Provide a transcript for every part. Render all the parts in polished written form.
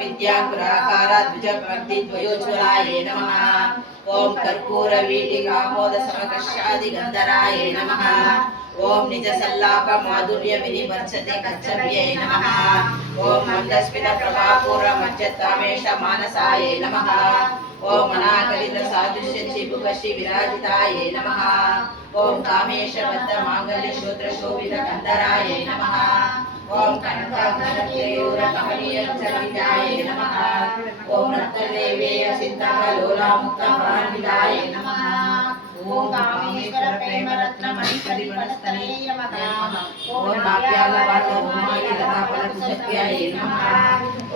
विद्याङ्कुराकाराद्विजभक्तिद्वयोज्ज्वलाय नमः। ओम कर्पूरवीटिकामोदसमकर्षादिगन्धराय नमः। ओम निजसल्लापमाधुर्यविनिवर्चते कच्छव्यै नमः। ओम मन्दस्मितप्रभापूर्वमज्जत्तामेशमानसाय नमः। ओम अनाकलितसादृश्यचिबुकशि विराजिताय नमः। ओम कामेशबद्धमाङ्गल्यशूत्रशोभितकन्धराय नमः। ओम कनकाङ्गलकेयूरकमनीयचरिताय नमः। ओम रत्नदेवीय सिद्धाङ्गलोलामुक्तमहान्विताय नमः। ओम कामेश्वर प्रेम रत्न मणिपति वनस्तने नमः। ओम नाभ्यागवाद उमाय लताफलपुष्पयाय नमः।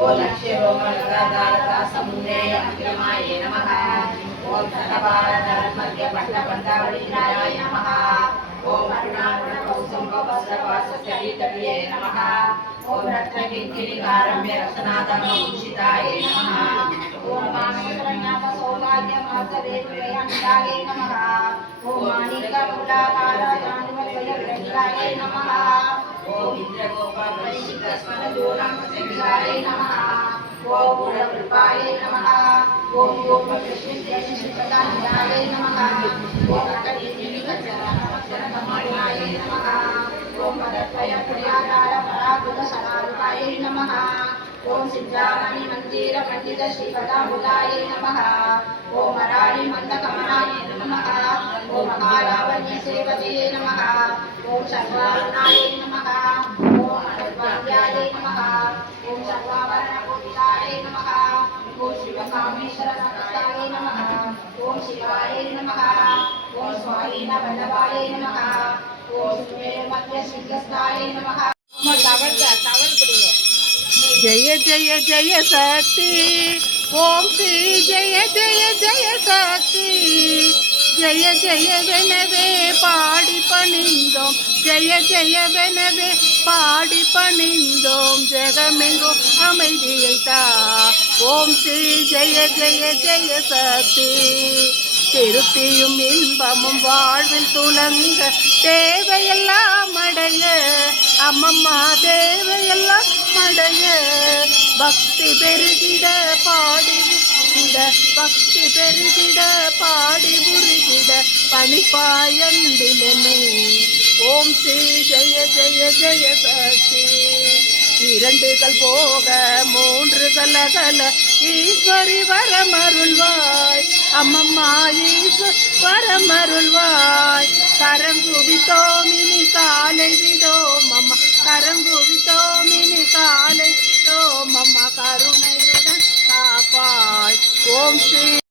ओम लक्ष्य रोम लतादारता समुन्नय अग्रमाय नमः। ओम धनभारधर्मज्ञ पट्टपन्तावलीराय नमः। ओम अरुणाकुलकौसुम्भवस्त्रवाससरितविये नमः। ओम रत्नकिङ्किणीकारम्य रत्नादमभूषिताय नमः। ओम मामेश्वरज्ञापसौभाग्यमार्गदेवदयानिधाय नमः। ओम माणिक्यमूलाकाराजानुवल्लभग्रहिताय नमः। ओम इन्द्रगोपालशिखस्मरदोरामसंहिताय नमः। ओम गुणकृपाय नमः। ओम गोपकृष्णजयशिष्टदाय नमः। ओम अकलिनिकचरनमचरकमाणाय नमः। ओम पदद्वयप्रियाकारपराकुलसरारुकाय नमः। ओम सिद्धामणि मंदिर पंडित श्रीपदामुदाय नमः। ओम मरारी मंदकमनाय नमः। ओम महालावण्य सेवते नमः। ओम सर्वारुणाय नमः। ओम अनद्वार्याय नमः। ओम सर्वाभरण गोविदाय नमः। ओम शिवकामेश्वर समस्ताय नमः। ओम शिवाय नमः। ओम स्वाधीन वल्लभाय नमः। ओम सुमेर मध्य सिद्धस्ताय नमः। जय जय जय शक्ति ओम श्री जय जय जय शक्ति जय जय वेनवे पाड़ी पणिंदोम जय जय वेनवे पाड़ी पणिंदोम जगमेंगो அமைதியைத்தா ஓம் ஸ்ரீ ஜெய ஜெய ஜெய சக்தி திருப்தியும் இன்பமும் வாழ்வில் துலங்க தேவையெல்லாம் அடைய அம்மம்மா தேவையெல்லாம் அடைய பக்தி பெருகிட பாடி புரிகிட பக்தி பெருகிட பாடி புரிகிட பணிப்பாயண்டிலே ஓம் ஸ்ரீ ஜெய ஜெய ஜெய சக்தி இரண்டுகள் போக மூன்றுகள் அகல ஈஸ்வரி வரமருள்வாய் அம்மம்மா ஈஸ்வர் வரமருள்வாய் கரங்குவித்தோம் இனி காலை விடோம் அம்மா கரங்குவித்தோம் இனி காலை விடோம் அம்மா கருணையுடன் காப்பாய் ஓம் ஸ்ரீ